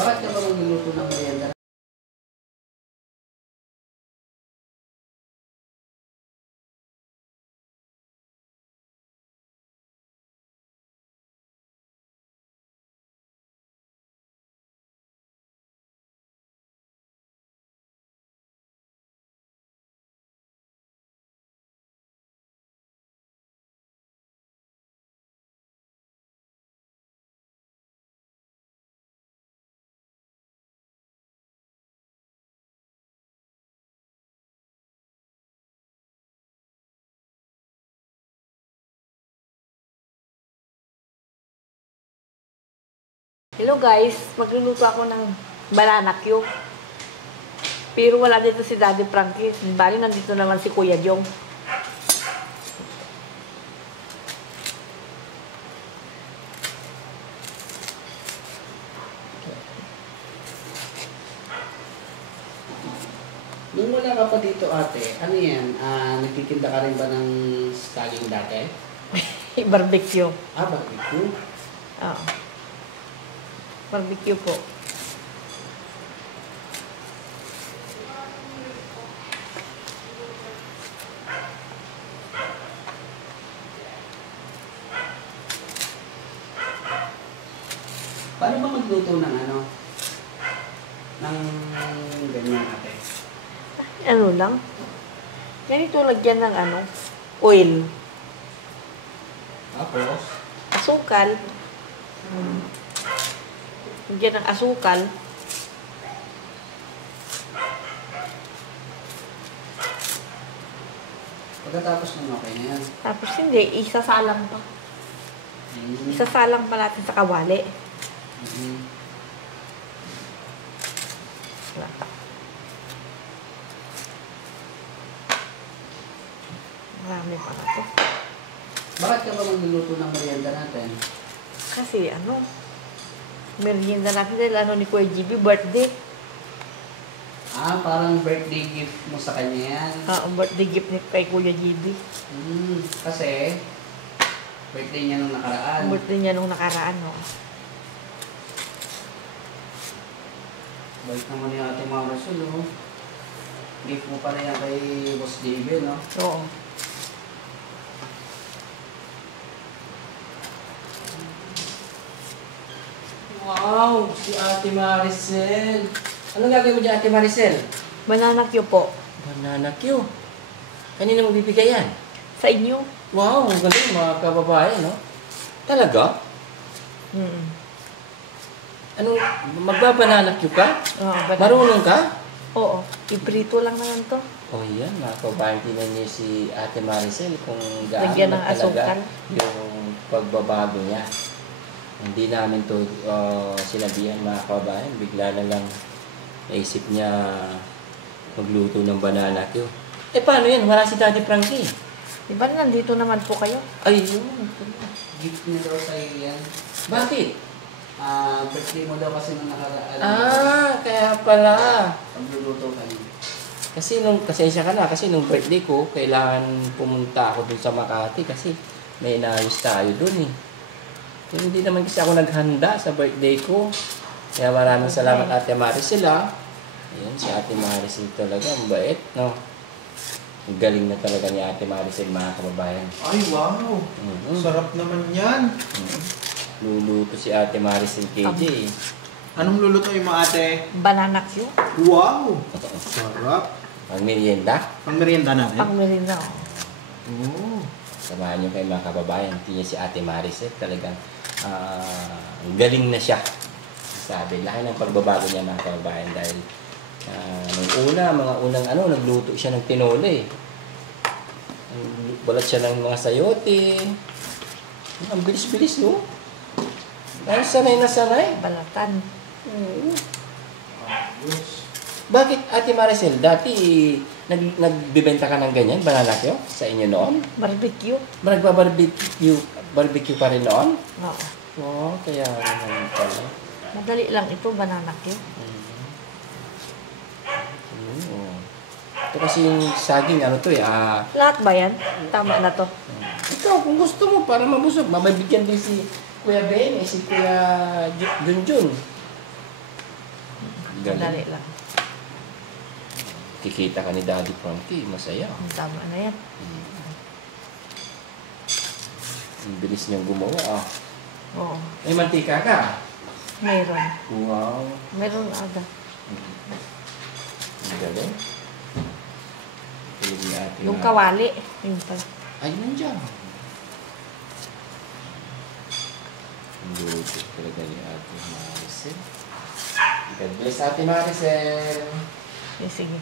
Bakit ka ba magluluto ng merienda? Hello guys, magluluto ako ng banana cue. Pero wala dito si Daddy Frankie. Bali, nandito naman si Kuya Jong. Nung wala ka pa dito ate, ano yan? Nagtitinda ka rin ba ng saging dati? Barbecue. Barbecue? Oo. Barbecue po. Paano ba magluto ng ano? Ng ganyan ate? Ano lang? Ganito lagyan ng ano? Oil. Tapos? Asukal. Lagyan ng asukal. Pagkatapos ng okay na yan. Tapos hindi, isasalang pa. Isasalang pa natin sa kawali. Marami pa na to. Bakit ka ba magluluto ng merienda natin? Kasi ano, merienda natin dahil ano ni Kuya GB, birthday. Parang birthday gift mo sa kanya yan. Birthday gift ni kay Kuya GB. Kasi, birthday niya nung nakaraan. Birthday niya nung nakaraan, no? Balik naman yung ating mga Marisol, no? Gift mo pa na yan kay Boss JB, no? Oo. Wow! Si Ate Maricel! Anong gagawin mo dyan, Ate Maricel? Banana cue po. Banana Q. Kanina mo bibigay yan? Sa inyo? Wow! Ang galing mga kababayan, no? Talaga? Anong, magbabanana Q ka? Oo, Marunong ka? Oo. Iprito lang naman to. Oh, yan. Mga kababayan, tinan niyo si Ate Maricel kung gaano Lagyan ng na talaga asukal. yung pagbabago niya. Hindi namin to sinabihan mga kababayan. Bigla na lang naisip niya magluto ng banana Q. Paano yan? Wala si Daddy Frankie. Diba nandito naman po kayo? Ay, yun. Gift niya daw sa'yo yan. Bakit? Birthday mo daw kasi nung nakaraan. Kaya pala. Pagluluto ka niya. Kasi pasensya ka na, kasi nung birthday ko, kailangan pumunta ako dun sa Makati kasi may inayos tayo dun eh. Pero hindi naman kasi ako naghanda sa birthday ko. Kaya maraming salamat Ate Maricel Ayan, si Ate Maricel talaga, ang bait, no? Ang galing na talaga ni Ate Maricel, mga kababayan. Ay, wow! Sarap naman yan! Luluto si Ate Maricel KJ. Anong lulutuin mo, ate? Banana cue. Wow! Sarap! Pang merienda. Pang merienda natin? Pang merienda. Oo. Samahan niyo kayo mga kababayan. Hindi niya si Ate Maricel talagang galing na siya. Sabi, laki ng pagbabago niya mga kababayan dahil mga unang nagluto siya ng tinola eh. Balat siya ng mga sayote. Ang bilis-bilis, no? Dahil sanay na sanay. Balatan. Bakit, Ate Maricel, dati nagbibenta ka ng ganyan, banana Q, sa inyo noon? Barbecue. Barbecue pa rin noon? Oo. Oo, kaya naman pala. Madali lang ito, banana cue. Ito kasi yung saging, Lahat ba yan? Tama na to. Ikaw, kung gusto mo, para mabusog, mabibigyan din si Kuya Ben, si Kuya Junjun. Dali lang. Kikita ka ni Daddy Frankie, masaya. Tama na yan. Ang bilis niyang gumawa Oo. May mantika ka? Mayroon. Wow. Mayroon aga. Ang galing. Tulog ni ate. Yung kawali. Yung pala. Ay, nandiyan. Ang luto talaga ni ate Maricel. God bless ate Maricel. Sige.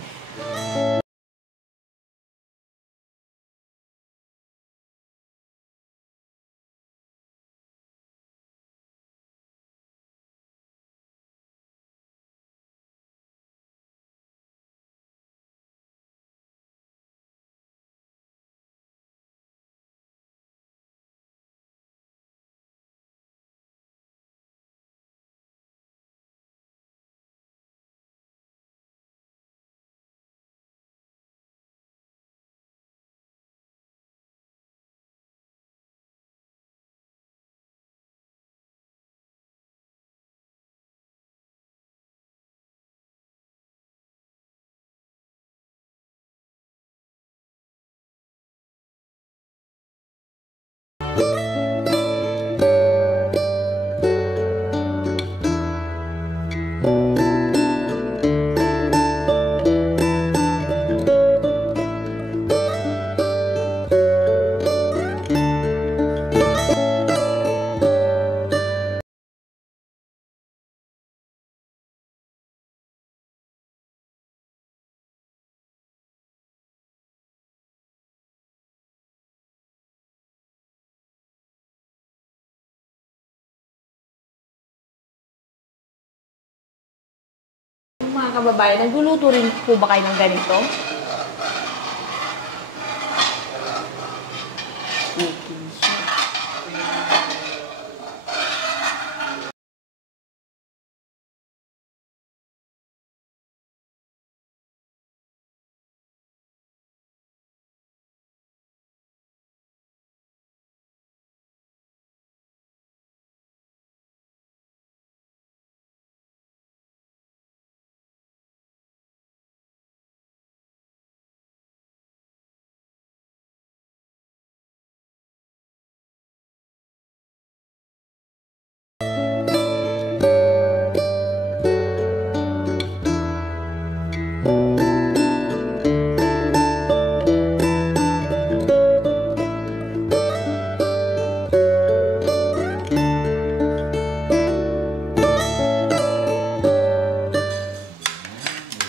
Mga kababayan, nagluluto rin po ba kayo ng ganito?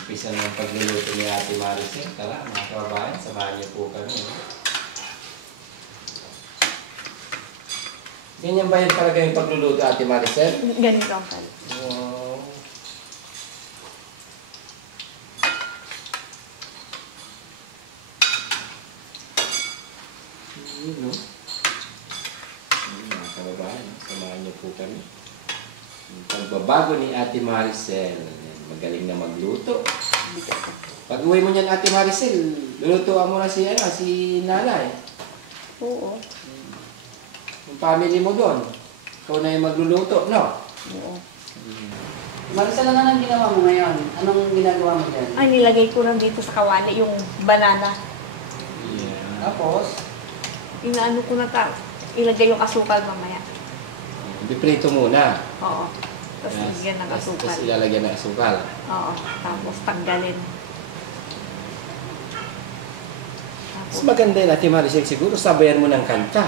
Umpisa ng pagluluto ni ate Maricel. Tara, mga kababayan, samahan niyo po kami. Ganyan ba yun talaga yung pagluluto ate Maricel? Ganito ang pala. Wow. Yun, no? Mga kababayan, samahan niyo po kami. Yung pagbabago ni ate Maricel. Magaling na magluto. Pag uwi mo niyan ate Maricel, lulutuan mo na si nanay. Oo. Yung family mo doon. Ikaw na yung magluluto, no? Oo. Maricel, ano ang ginawa mo ngayon? Anong ginagawa mo dyan? Ay, nilagay ko lang dito sa kawali yung banana. Yeah. Tapos? Inaano ko na ilagay yung asukal mamaya. Biprito muna. Oo. Tapos lagyan ng asukal. Tapos ilalagyan ng asukal. Oo. Tapos tanggalin. Mas maganda yun, ate Maricel, siguro sabayan mo ng kanta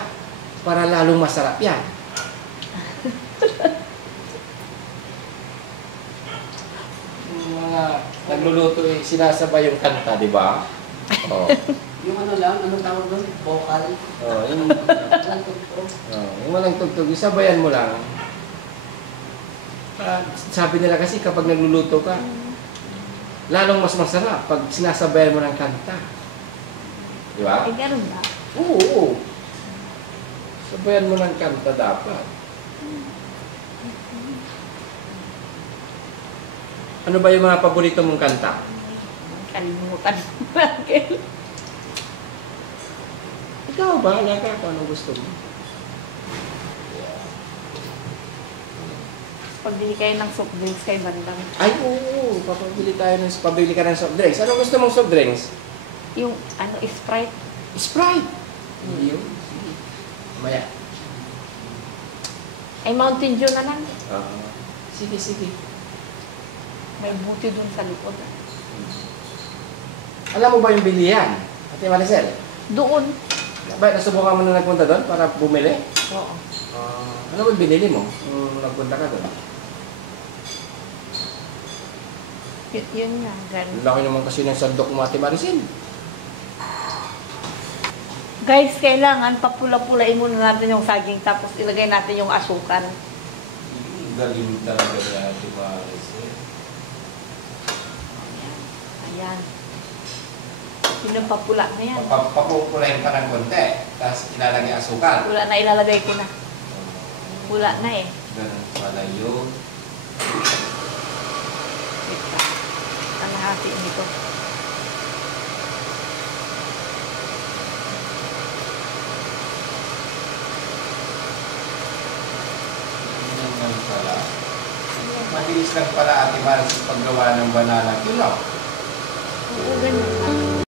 para lalong masarap yan. Yung mga nagluluto, sinasabay yung kanta, di ba? Oh. Yung ano lang, anong tawag doon? Vocal? Oh, yung, Walang tugtog. yung walang tugtog, sabayan mo lang. Sabi nila kasi kapag nagluluto ka, lalong mas masarap pag sinasabayan mo ng kanta. Di ba? Ay, ganun ba? Oo. Sabayan mo ng kanta dapat. Ano ba yung mga paborito mong kanta? Kalimutan mo. Ikaw, bahala ka kung anong gusto mo. pagbili kayo ng soft drinks kay Bandang. Ay, oo. Pabili ka ng soft drinks. Ano gusto mong soft drinks? Yung Sprite. Sprite. Yun. Sige. Maya. Ay, Mountain Dew na lang. Sige, sige. May buti dun sa likod. Alam mo ba yung bilihan? Ate Maricel? Doon. Bakit nasubukan mo na nagpunta doon para bumili? Oo. Ano ba binili mo nung nagpunta ka doon? Yun nga, ganun. Laki naman kasi ng sandok mo, Ate Maricel. Guys, kailangan papula-pulain muna natin yung saging tapos ilagay natin yung asukal. Galing talaga ni Ate Maricel. Ayan. Yun yung papula na yan. Papupulahin pa ng konti, tapos ilalagay asukal. Wala na, ilalagay ko na. Wala na eh. Ganun pala yun. Wait lang. Kalahati nito. Ganun pala. Mabilis lang pala Ate Maricel paggawa ng banana. Yun lang. Oo, ganun.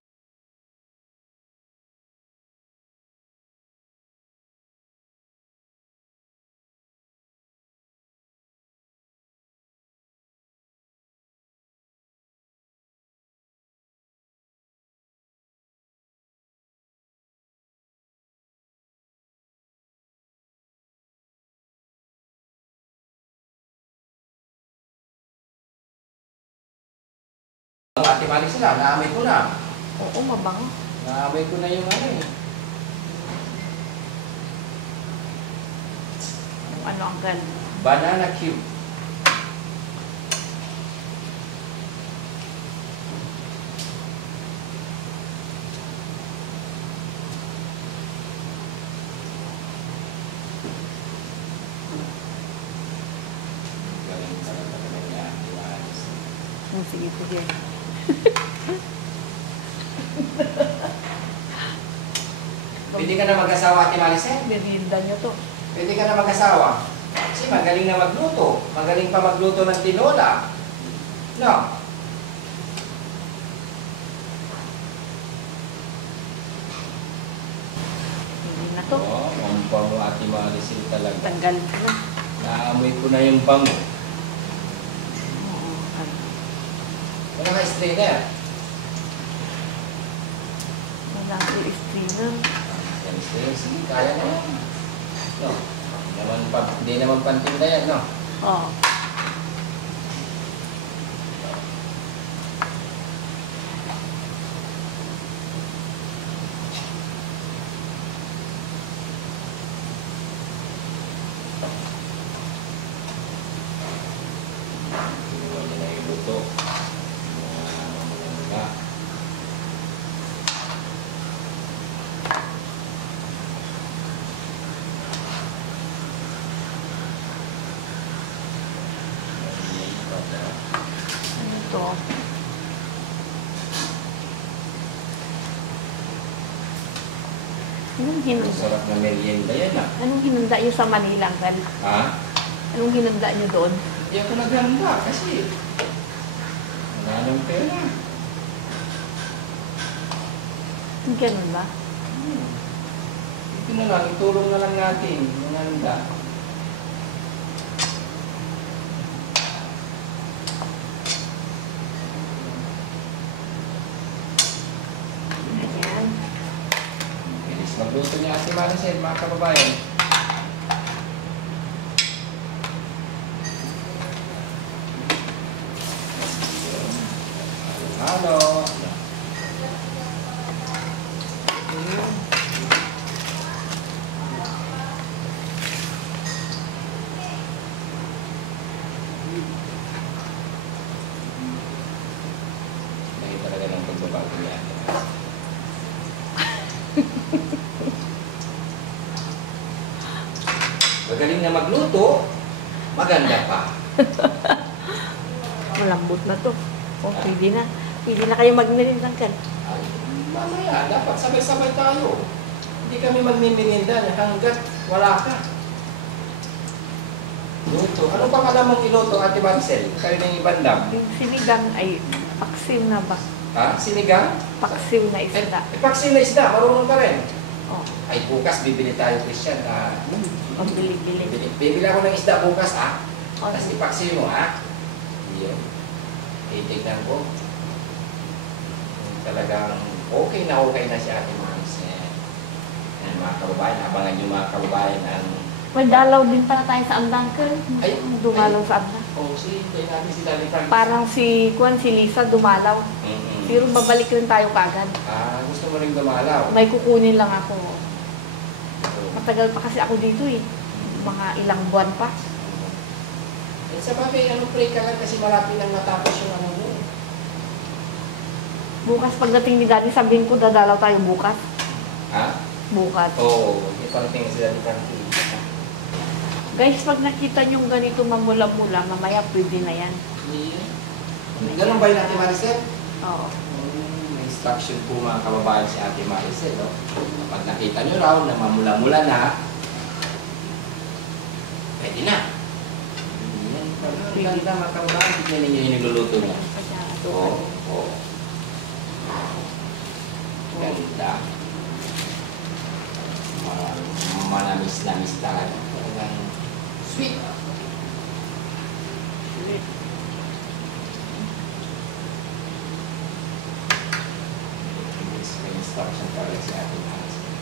Ate Maricel na, naamoy ko na. Oo, mabango. Naamoy ko na yung ano eh. Ano ang ganun? Banana cube. Galing talaga niya, Ate Maricel. Sige, sige. Pwede ka na mag-asawa, Ate Maricel. Merienda nyo to. Pwede ka na mag-asawa. Kasi magaling na magluto. Magaling pa magluto ng tinola. No? Hindi na to. Oo, ang bango, Ate Maricel talaga. Tanggal ko na. Naamoy ko na yung bango. Oo. Wala ka strainer. Wala ko strainer. Yan, strainer. Sige, kaya na yan. No? Hindi naman pantinda yan, no? Oo. Wala na yung luto. Wala. Ano to? Anong hinanda? Sarap na merienda yan, ah. Anong hinanda nyo sa Manila, Gal? Ha? Anong hinanda nyo doon? Hindi ako naghanda kasi wala nang pera. Ganun ba? Ito na lang, itulong na lang natin yung handa. Ayan. Bilis magluto niya Ate Maricel, mga kababayan. Halo. Dahil talaga ng pagbabago niya. Magaling na magluto, maganda pa. Malambot na to. Oh, pwede na. Pwede na kayo magmerienda, Gal. Ay, mamaya, dapat sabay-sabay tayo. Hindi kami magmimerienda hanggat wala ka. Luto. Ano pang alam mong iluto, Ate Maricel? Kayo ng ibandam. Yung sinigang ay paksiw na ba? Ha? Sinigang? Paksiw na isda. Ipaksin na isda, marunong ka rin. Oh, Ay, bukas bibili tayo, Christian. pambili-bili. Bibili ako ng isda bukas, ha? Oh, Tapos ipaksin mo, ha? Yun. Titignan ko. Talagang okay na si Ate Maricel. Yan, mga kababayan, abangan yung mga kababayan ang... may dalaw din pala tayo sa Andang, Kern. Ay, Dumalaw sa Andang. Oh, hintayin natin si Daddy Frank. Parang si Lisa dumalaw. Pero babalik rin tayo kagad. Gusto mo rin dumalaw? May kukunin lang ako. So, Matagal pa kasi ako dito eh. Mga ilang buwan pa. sa bagay, pray ka lang kasi malapit lang matapos yung ano mo. Bukas pagdating ni Daddy, sabihin ko dadalaw tayo bukas. Ha? Bukas. Oo, hindi parating si Daddy Frank. Guys, pag nakita nyo ganito mamula-mula, mamaya pwede na yan. Ganun ba yun, Ate Maricel? Oo. May instruction po mga kababayan si Ate Maricel, no? Kapag nakita nyo raw na mamula-mula na, pwede na. Yan, ganda mga kababayan, tignan ninyo yung nagluluto niya. Oo. Ganda. Manamis-namis talaga. Talagang sweet. May instruction talaga si Ate Maricel.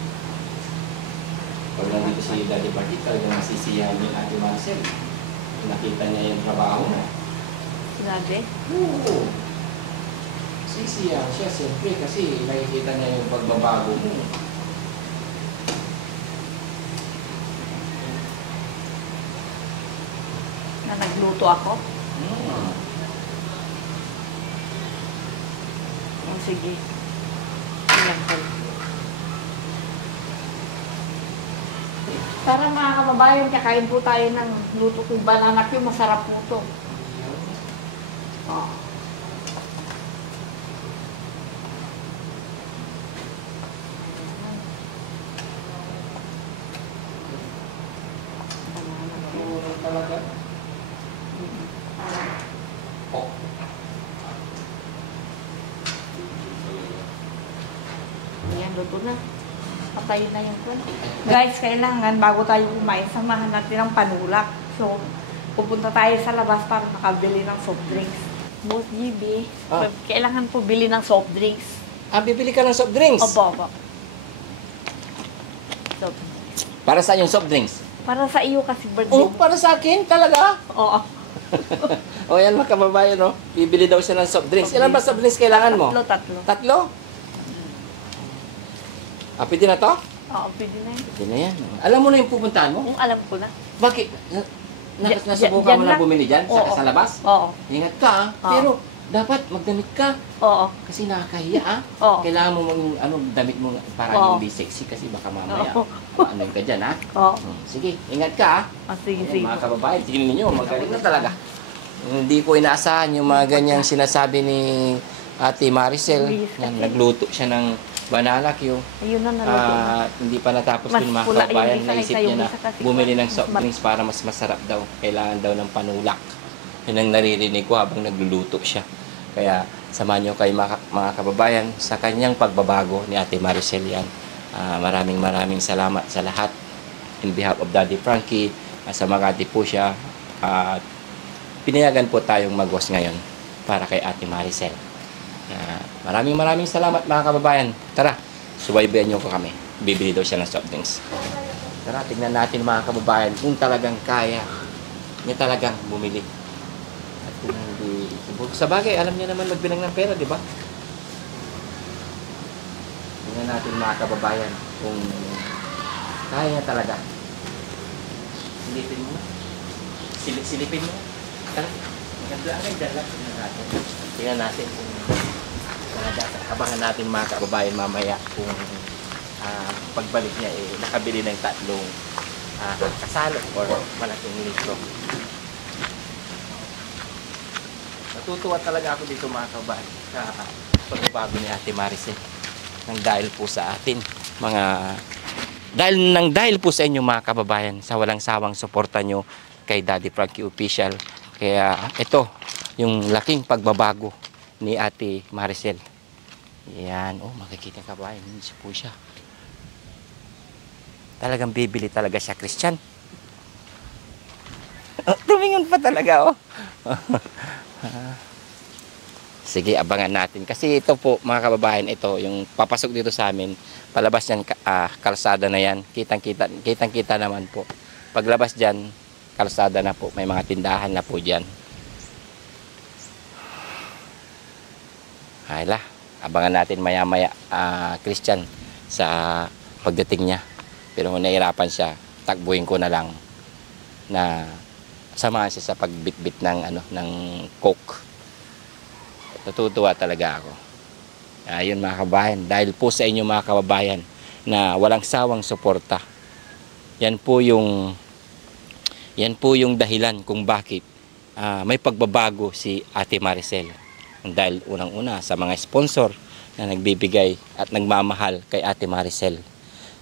Pag nandito si Daddy Party, talagang masisiyahan yung Ate Maricel. Nakita niya yung trabaho mo. Sinabi? Oo. Sisiyahan siya siyempre kasi nakikita niya yung pagbabago mo. Na nagluto ako? Oh, sige. Ilang ko. Para mga kababayan, kakain po tayo ng luto kong banana cue. Masarap po ito. Oh. Talaga? Oh. Ayan, luto na. Patayin na yung kwan. Guys, kailangan bago tayo kumain, samahan natin ng panulak. So, pupunta tayo sa labas para makabili ng soft drinks. Boss GB, kailangan po bili ng soft drinks. Bibili ka ng soft drinks? Opo. So, Para saan yung soft drinks? para sa iyo kasi birthday. Oh, para sa akin? Talaga? Oo. O yan mga kababayan, no? Bibili daw siya ng soft drinks. Ilan ba soft drinks kailangan mo? Tatlo. Tatlo? Pwede na to? Oo, pwede na yun. Pwede na yan. Alam mo na yung pupuntahan mo? Kung alam ko na. Bakit? Nasubukan Dyan mo na lang. bumili dyan? Oo. Sa labas? Oo. Ingat ka, ah. Oo. Pero dapat magdamit ka. Oo. Kasi nakakahiya, ah. Oo. Kailangan mo damit mo para Oo. hindi sexy kasi baka mamaya. Oo. Ano ka dyan, ha? Oo. Sige, ingat ka, ah. Sige. Mga kababayan, tingnan ninyo, magaling na talaga. Hindi ko inaasahan yung mga ganyang sinasabi ni Ate Maricel. Yan, nagluto siya ng banana Q. Ayun na, naluto na. Hindi pa natapos Mas yung mga pula yung kababayan. isa Naisip kaysa niya yung na isa kasi bumili ng mas soft drinks para mas masarap daw. Kailangan daw ng panulak. Yun ang naririnig ko habang nagluluto siya. Kaya samahan niyo kayo mga kababayan sa kanyang pagbabago ni Ate Maricel yan. Maraming salamat sa lahat. In behalf of Daddy Frankie, sa Makati po siya. Pinayagan po tayong mag-host ngayon para kay Ate Maricel. Maraming salamat mga kababayan. Tara, subaybayan niyo ko kami. Bibili daw siya ng soft drinks. Tara, tignan natin mga kababayan kung talagang kaya niya talagang bumili. At kung hindi, sa bagay, alam niya naman magbilang ng pera, di ba? Tignan natin mga kababayan kung kaya niya talaga. Silipin mo. Silipin mo. Tara, maganda ang dala. Tingnan natin kung abangan natin mga kababayan mamaya kung pagbalik niya nakabili ng tatlong kasalo or malaking litro. Natutuwa talaga ako dito mga kababayan sa pagbabago ni Ate Maricel nang dahil po sa atin dahil po sa inyo mga kababayan sa walang sawang suporta nyo kay Daddy Frankie Official. Kaya ito, yung laking pagbabago ni Ate Maricel. Yan, oh, makikita ka ba? Hindi po siya. Talagang bibili talaga siya, Christian. Oh, tumingon pa talaga, oh. Sige, abangan natin. Kasi ito po, mga kababayan, ito, yung papasok dito sa amin, palabas yan, kalsada na yan. Kitang-kita naman po. Paglabas dyan, kalsada na po. May mga tindahan na po dyan. Hayla, abangan natin maya-maya, Christian, sa pagdating niya. Pero kung nahirapan siya, takbuhin ko na lang na samahan siya sa pagbitbit ng, ng coke. Natutuwa talaga ako. Ayun mga kababayan, dahil po sa inyo mga kababayan na walang sawang suporta. Yan po yung dahilan kung bakit may pagbabago si Ate Maricel. Dahil unang-una sa mga sponsor na nagbibigay at nagmamahal kay Ate Maricel.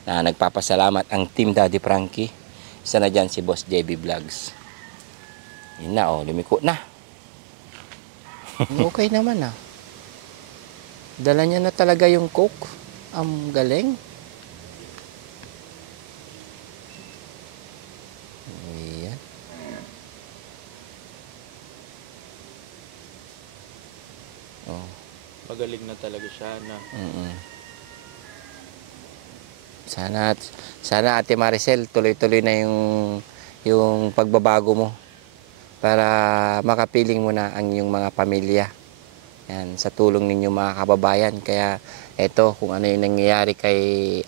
Na nagpapasalamat ang Team Daddy Frankie. Isa na dyan si Boss JB Vlogs. Yun na, oh, lumiko na. Okay naman, ah. Dala niya na talaga yung coke. Ang galing. Ayan. Oh. Pagaling na talaga siya na. Sana Ate Maricel, tuloy-tuloy na yung pagbabago mo para makapiling mo na ang iyong mga pamilya. Yan, sa tulong ninyo mga kababayan. Kaya eto, kung ano yung nangyayari kay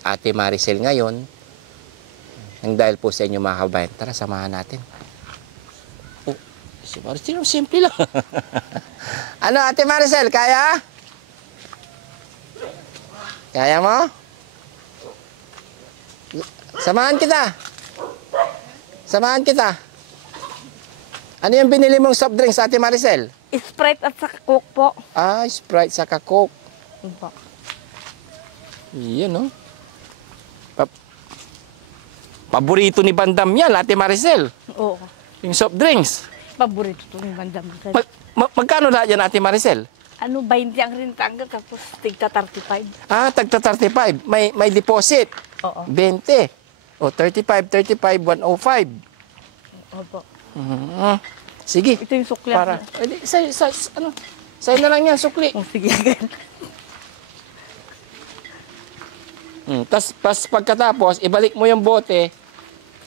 Ate Maricel ngayon, nang dahil po sa inyo mga kababayan, tara samahan natin. Oh, si Maricel, simple lang. Ano Ate Maricel, kaya? Kaya mo? Samahan kita. Samahan kita. Ano yung binili mong soft drinks, Ate Maricel? Sprite at saka Coke po. Ah, Sprite saka Coke. Opo. Iyan, no? Paborito ni Bandam yan, Ate Maricel. Oo. Yung soft drinks. Paborito to ni Bandam. Magkano lahat yan, Ate Maricel? Ano, 20 ang rintangga tapos tigta 35. Ah, tagta 35. May deposit. Oo. 20. O, 35, 105. Opo. Sige. Ito yung sukli. Para. Sa'yo na lang yan, sukli. Oh, sige. Tapos pagkatapos, ibalik mo yung bote,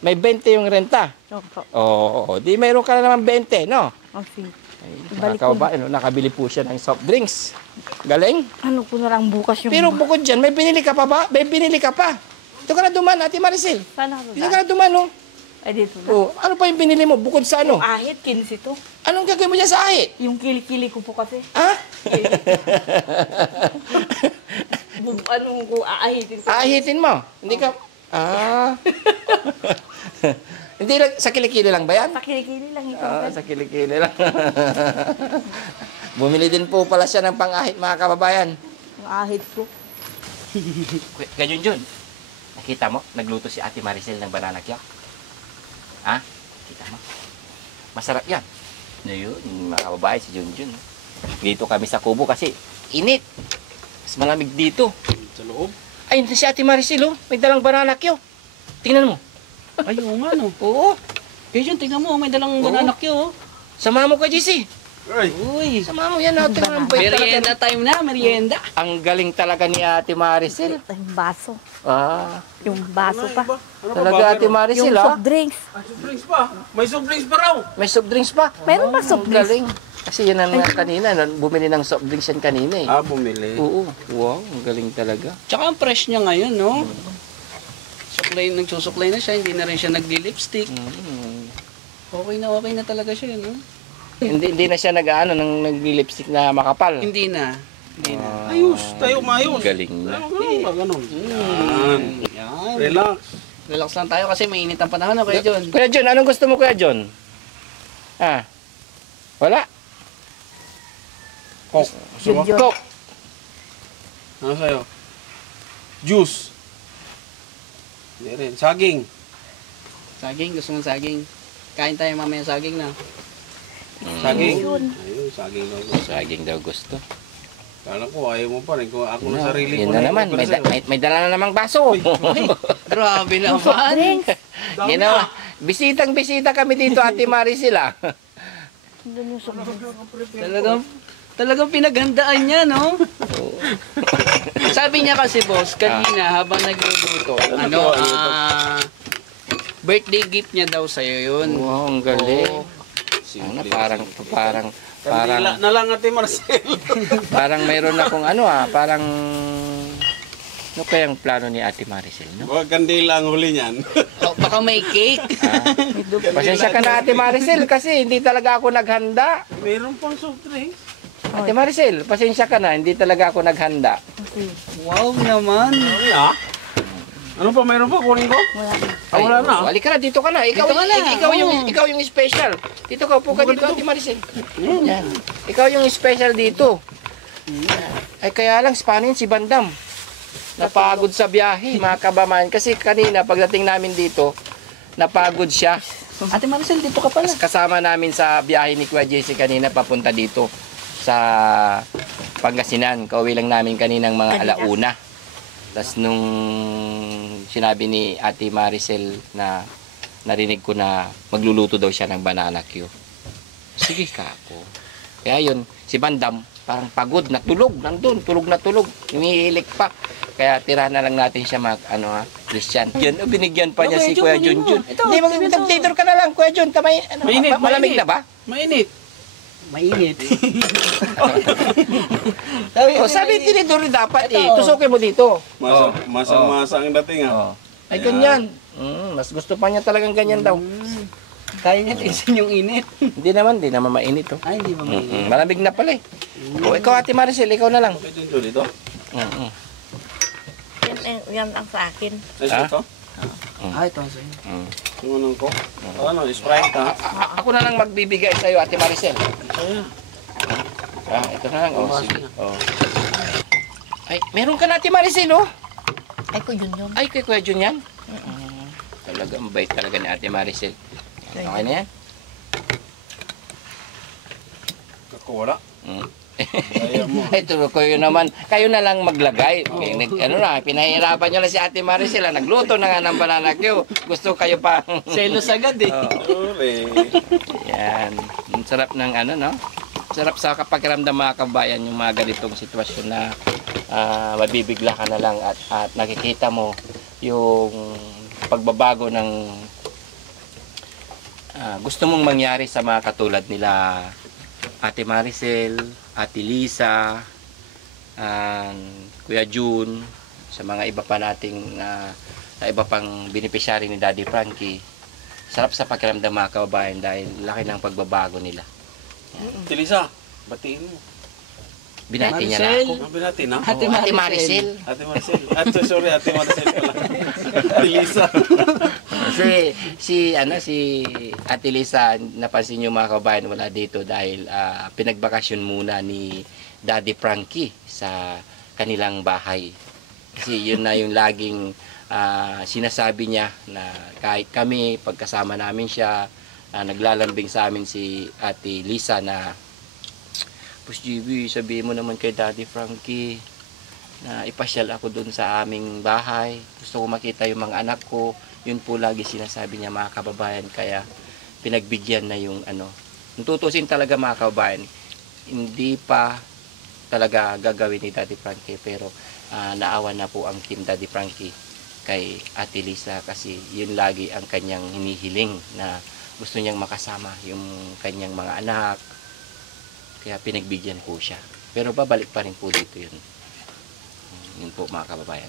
may 20 yung renta. Opo. Oo, di mayroon ka na naman 20, no? Oh, sige. Ay, Ibalik mga kababayan, nakabili po siya ng soft drinks. Galing. Ano ko na lang bukas yung... Pero bukod dyan, may binili ka pa ba? May binili ka pa. Dito ka na duman, Ate Maricel. Sana ako Dito ka na duman, no? Ay, dito na. Oh, ano pa yung binili mo? Bukod sa ano? Yung ahit, 15 to. Anong gagawin mo dyan sa ahit? Yung kilikili ko po kasi. Ha? Ano ko aahitin ko. Ahitin mo? Hindi ka... Hindi lang, sa kilikili lang ba yan? Sa kilikili lang ito. Sa kilikili lang. Bumili din po pala siya ng pang-ahit, mga kababayan. Yung ahit ko. Ganyan Jun. Nakita mo, nagluto si Ate Maricel ng banana cake. Ha? Kita mo? Masarap yan. Ayun, mga kababayan, si Junjun. Dito kami sa kubo kasi init. Mas malamig dito. Sa loob? Ay, si Ate Maricel, oh. May dalang banana cake. Tingnan mo. Ay, oo nga, no. Oo. Kaya yun, tingnan mo, may dalang Oo. banana cue, oh. Sama mo ka, JC. Ay. Uy. Sama mo yan natin. Ang bait Merienda talaga. time na, merienda. Ang galing talaga ni Ate Maricel. Yung baso. Ah, Yung baso pa. Ano talaga Ate Maricel, Yung ah. soft drinks. Soft drinks pa. May soft drinks pa raw. May soft drinks pa. Meron ba soft Ang drinks? galing. Kasi yan ang kanina, bumili ng soft drinks yan kanina eh. Bumili. Oo. Wow, ang galing talaga. Tsaka ang fresh niya ngayon, no? Nagsusuklay na siya, hindi na rin siya nagdi-lipstick. Okay na talaga siya, no? Hindi na siya nag-ano nang nagli-lipstick na makapal. Hindi na. Ayos, tayo maayos. Galing na. Ganun. Yan. Relax. Relax lang tayo kasi mainit ang panahon, okay, John? Kuya John, anong gusto mo, Kuya John? Ah. Wala? Coke. Gusto mo? Yun. Coke. Ano sa'yo? Juice. Hindi rin. Saging. Saging, gusto mong saging. Kain tayo mamaya saging na. Saging. Yun. Ayun, saging daw. Saging daw gusto. Kala ko, ayaw mo pa rin. Kung ako na sarili Yun ko na na. naman, may dala na namang baso. Grabe Soft naman. drinks. Ginawa. Bisitang-bisita kami dito, Ate Maricel ah. Doon yung soft drinks. Talagang pinaghandaan niya, no? Sabi niya kasi, boss, kanina habang nagluluto, birthday gift niya daw sa'yo yun. Wow, ang galing. Ano, parang Kandila na lang Ate Maricel. parang mayroon akong parang ano kayang plano ni Ate Maricel, no? Huwag kandila ang huli niyan. Oh, baka may cake. Pasensya ka na Ate Maricel kasi hindi talaga ako naghanda. Meron pang soft drinks. Ate Maricel, pasensya ka na, hindi talaga ako naghanda. Wow naman. Ano pa, meron pa? Kunin ko? Wala na. Wali ka na, dito ka na. Ikaw yung special. Dito ka, upo ka dito, Ate Maricel. Yan. Ikaw yung special dito. Ay kaya lang, paano yun si Bandam? Napagod sa biyahe, mga kabaman. Kasi kanina, pagdating namin dito, napagod siya. Ate Maricel, dito ka pala. Kasama namin sa biyahe ni Kuya JC kanina, papunta dito sa Pangasinan. Kauwi lang namin kaninang mga alauna. Tapos nung sinabi ni Ate Maricel na narinig ko na magluluto daw siya ng banana Q. Sige ka ako. Kaya yun, si Bandam parang pagod, natulog, nandun, tulog na tulog, umihilik pa. Kaya tira na lang natin siya Christian. Yan, binigyan pa niya si Kuya Junjun. Hindi, mag-dictator ka na lang, Kuya Jun. Malamig na ba? Mainit. Mainit. Sabi tinidor dapat tusukin mo dito. Masang-masa ang dating ha. Ay, ganyan. Mas gusto pa niya talagang ganyan daw. Kaya niya tingnan yung init. Hindi naman mainit to. Ay, hindi ba mainit? Malamig na pala eh. O, ikaw Ate Maricel, ikaw na lang. Pwede dito? Yan ang sa akin. Ay, ito? Ito ang sa'yo. Sumunong ko. Ano, Sprite ha? Ako na lang magbibigay sa'yo, Ate Maricel. Ayan. Ito na lang. Sige. Ay, meron ka na, Ate Maricel, oh. Ay ko yun. Ay, kay Kuya Jun yan? Talaga, mabait talaga ni Ate Maricel. Okay na yan? Ako wala. Ayaw mo. Ito, kayo na lang maglagay. Pinahirapan nyo lang si Ate Maricel. Nagluto na nga ng banana Q. Gusto kayo pa. Selos agad eh. Yan. Ang sarap ng no? Sarap sa kapakiramdam mga kabayan yung mga ganitong sitwasyon na mabibigla ka na lang at nakikita mo yung pagbabago ng gusto mong mangyari sa mga katulad nila Ate Maricel, Ate Lisa, Kuya Jun, sa mga iba pa nating iba pang beneficiary ni Daddy Frankie. Sarap sa pakiramdam mga kababayan dahil laki ng pagbabago nila. Tilisa, batiin mo. Binati niya na ako. Binati na? Ate Maricel. Ate Maricel. Sorry, Ate Maricel pala. Tilisa. Kasi si Ate Lisa, napansin niyo mga kabayan, wala dito dahil pinagbakasyon muna ni Daddy Frankie sa kanilang bahay. Kasi yun na yung laging sinasabi niya na kahit kami, pagkasama namin siya, naglalambing sa amin si Ate Lisa na Boss GB, sabihin mo naman kay Daddy Frankie na ipasyal ako doon sa aming bahay. Gusto ko makita yung mga anak ko. Yun po lagi sinasabi niya mga kababayan. Kaya pinagbigyan na yung Tutusin talaga mga kababayan. Hindi pa talaga gagawin ni Daddy Frankie. Pero naawa na po ang Team Daddy Frankie kay Ate Lisa. Kasi yun lagi ang kanyang hinihiling na gusto niyang makasama yung kanyang mga anak. Kaya pinagbigyan po siya. Pero babalik pa rin po dito yun. Yun po mga kababayan.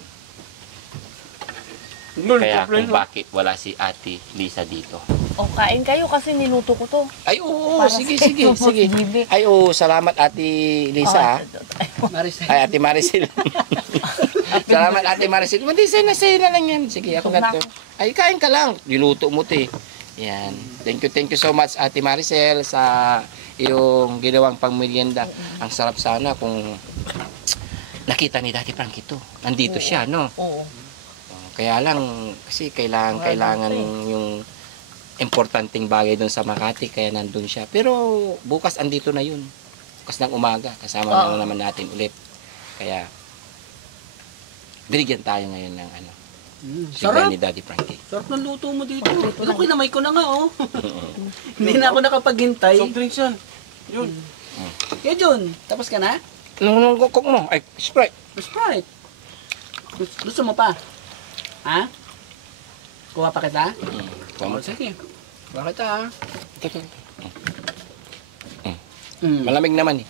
Kaya kung bakit wala si Ate Lisa dito. O, kain kayo kasi niluto ko to. Ay, oo. Para Sige. sa Bibi. Ay, oo. Salamat Ate Lisa. Maricel. Ay, Ate Maricel. Salamat Ate Maricel. Hindi, sa'yo na lang yan. Sige, ako ganito. Ay, kain ka lang. Niluto mo to eh. Yan. Thank you so much Ate Maricel sa yung ginawang pangmerienda. Ang sarap sana kung nakita ni Daddy Frankie ito. Nandito siya, no? Oo. Kaya lang, kasi kailangan yung importanteng bagay doon sa Makati, kaya nandun siya. Pero bukas andito na yun. Bukas ng umaga, kasama na naman natin ulit. Kaya, binigyan tayo ngayon ng ano, Sarap. ni Daddy Frankie. Sarap ng luto mo dito. Ito, kinamay ko na nga, oh. Hindi na ako nakapaghintay. Soft drinks yan. Yun. Kaya Jun, tapos ka na? Nung cook mo, ay, Sprite. Sprite. Gusto mo pa? Ha? Kuha pa kita? Kuha mo. Sige. Kuha kita, ha? Ito. Mm. Malamig naman eh.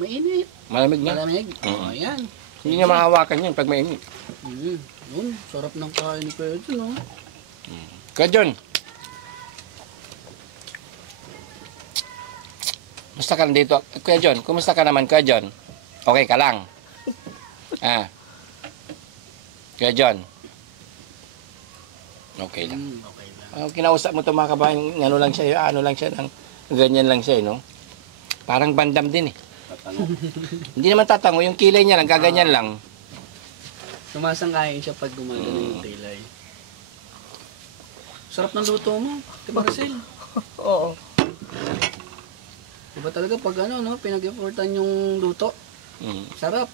Mainit. Malamig na. Malamig. Oo, yan. Hindi niya mahawakan yan pag mainit. Yun, sarap ng kain ni Kuya Jun, oh. Kuya John. Kumusta ka dito? Kuya John, kumusta ka naman, Kuya John? Okay ka lang? Kuya John? Okay lang. Okay lang. Kinausap mo ito mga kabayan, ano lang siya, ganyan lang siya, no? Parang bandam din eh. Hindi naman tatango, yung kilay niya lang, gaganyan lang. Sumasangkain siya pag gumagano yung tilay. Sarap ng luto mo. Diba, Marcel? Oo. Diba talaga pag ano, no, pinag-effortan yung luto. Mm. Sarap.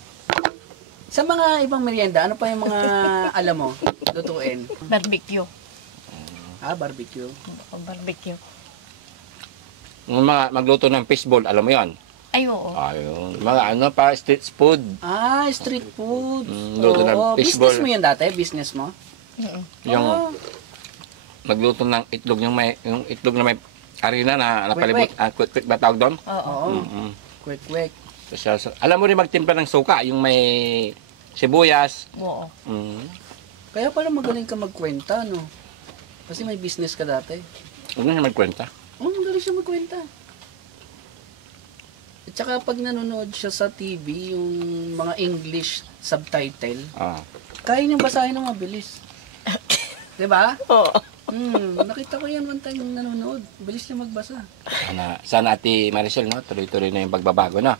Sa mga ibang merienda, ano pa yung mga alam mo, lutuin? Barbecue. Barbecue. Barbecue. Yung mga magluto ng fishball, alam mo yan? Ay, oo. Ayun. Mga ano pa, street food. Street food. Luto ng fishball. Business mo yan dati? Business mo? Yung magluto ng itlog, yung itlog na may harina na napalibot. Quick ba tawag doon? Oo. Quick. Alam mo rin magtimpla ng suka, yung may sibuyas. Oo. Kaya pala magaling ka magkwenta, no? Kasi may business ka dati. Huwag na magkwenta. Magaling siya magkwenta. At saka pag nanonood siya sa TV, yung mga English subtitle, kaya niyang basahin ng mabilis. Diba? Oo. Nakita ko yan one time yung nanonood. Bilis niya magbasa. Sana Ate Maricel, no? Tuloy-tuloy na yung pagbabago, no?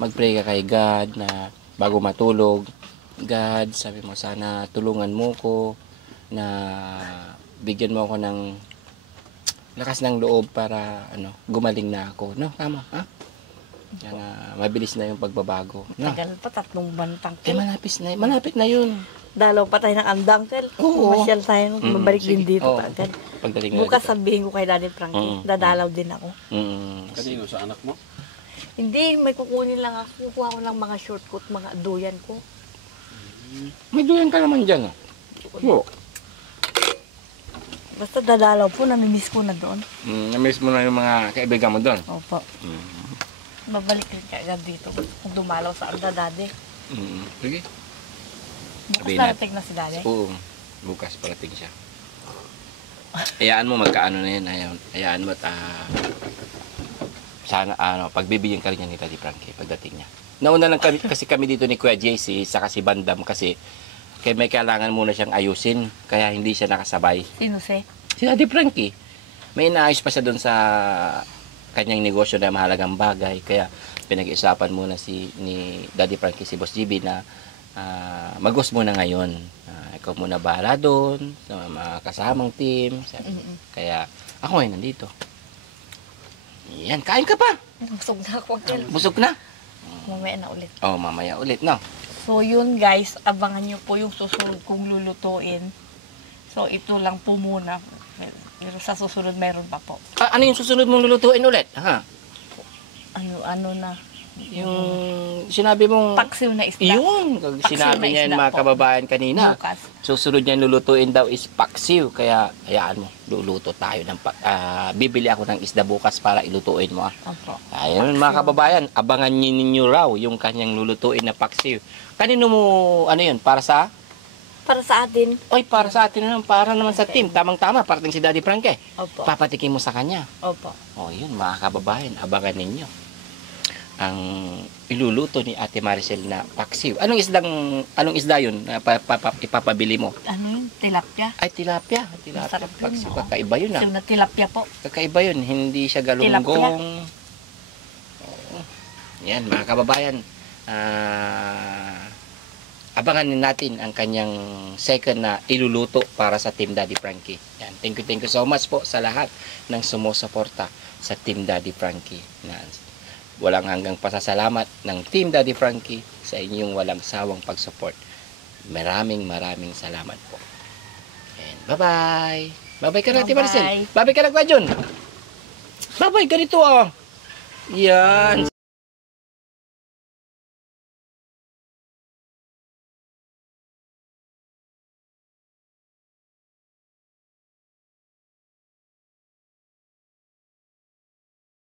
Mag-pray ka kay God na bago matulog. God, sabi mo, sana tulungan mo ko na bigyan mo ako ng lakas ng loob para gumaling na ako, no? Tama, ha? Mabilis na yung pagbabago, no? Tagal pa, 3 buwan tangkil. Malapit na yun. Dalaw pa tayo ng andangkel. Oo. Masyal tayo, mabalik din dito Oo. agad. Pagdating Bukas sabihin ko kay Daddy Frankie, dadalaw din ako. Kanino sa anak mo? Hindi, may kukunin lang ako. Kukuha ko lang mga shortcut, mga duyan ko. May duyan ka naman dyan, oh. Basta dadalaw po, namimiss ko na doon. Namiss mo na yung mga kaibigan mo doon. Opo. Babalik din agad dito kung dumalaw sa Arda, Daddy. Sige. Bukas Sabihin narating na si Daddy. Oo, bukas parating siya. Hayaan mo magkaano na yan. Hayaan mo at sana pagbibigyan ka rin niya ni Daddy Frankie pagdating niya. Nauna lang kasi kami dito ni Kuya JC saka si Bandam kasi may kailangan muna siyang ayusin kaya hindi siya nakasabay. Sino si? Si Daddy Frankie. May inaayos pa siya doon sa kanyang negosyo na mahalagang bagay kaya pinag-isapan muna ni Daddy Frankie si Boss GB na mag-host muna ngayon. Ikaw muna bahala doon sa mga kasamang team. Kaya ako ngayon nandito. Yan, kain ka pa. Busog na ako, Uncle. Busog na? Mamaya na ulit. Mamaya ulit, no? So yun guys, abangan nyo po yung susunod kong lulutuin. So ito lang po muna. Pero sa susunod meron pa po. Ano yung susunod mong lulutuin ulit? Ano na. Yung sinabi mong... Paksiw na isda. Yun, sinabi niya yung mga kababayan kanina. Bukas. Susunod niya lulutuin daw is paksiw. Kaya, hayaan mo, luluto tayo ng bibili ako ng isda bukas para ilutuin mo. Opo. Ayun mga kababayan, abangan ninyo raw yung kanyang lulutuin na paksiw. Kanino mo, yun, para sa? Para sa atin. Oy, para sa atin naman, para naman sa team. Tamang-tama, parating si Daddy Frankie. Opo. Papatikin mo sa kanya. Opo. Yun mga kababayan, abangan ninyo ang iluluto ni Ate Maricel na paksiw. Anong isda yun na ipapabili mo? Ano yun? Tilapia. Ay, tilapia. Masarap yun, Paksiw, oo. kakaiba yun Paksiw na tilapia po. Kakaiba yun, hindi siya galunggong. Yan, mga kababayan. abangan natin ang kanyang second na iluluto para sa Team Daddy Frankie. Yan. Thank you so much po sa lahat ng sumusuporta sa Team Daddy Frankie. Walang hanggang pasasalamat ng Team Daddy Frankie sa inyong walang sawang pag-support. Maraming salamat po. And bye-bye. Bye-bye ka na, Ate Maricel. Bye-bye ka na, Kuya John. Bye-bye, ganito oh. Yan.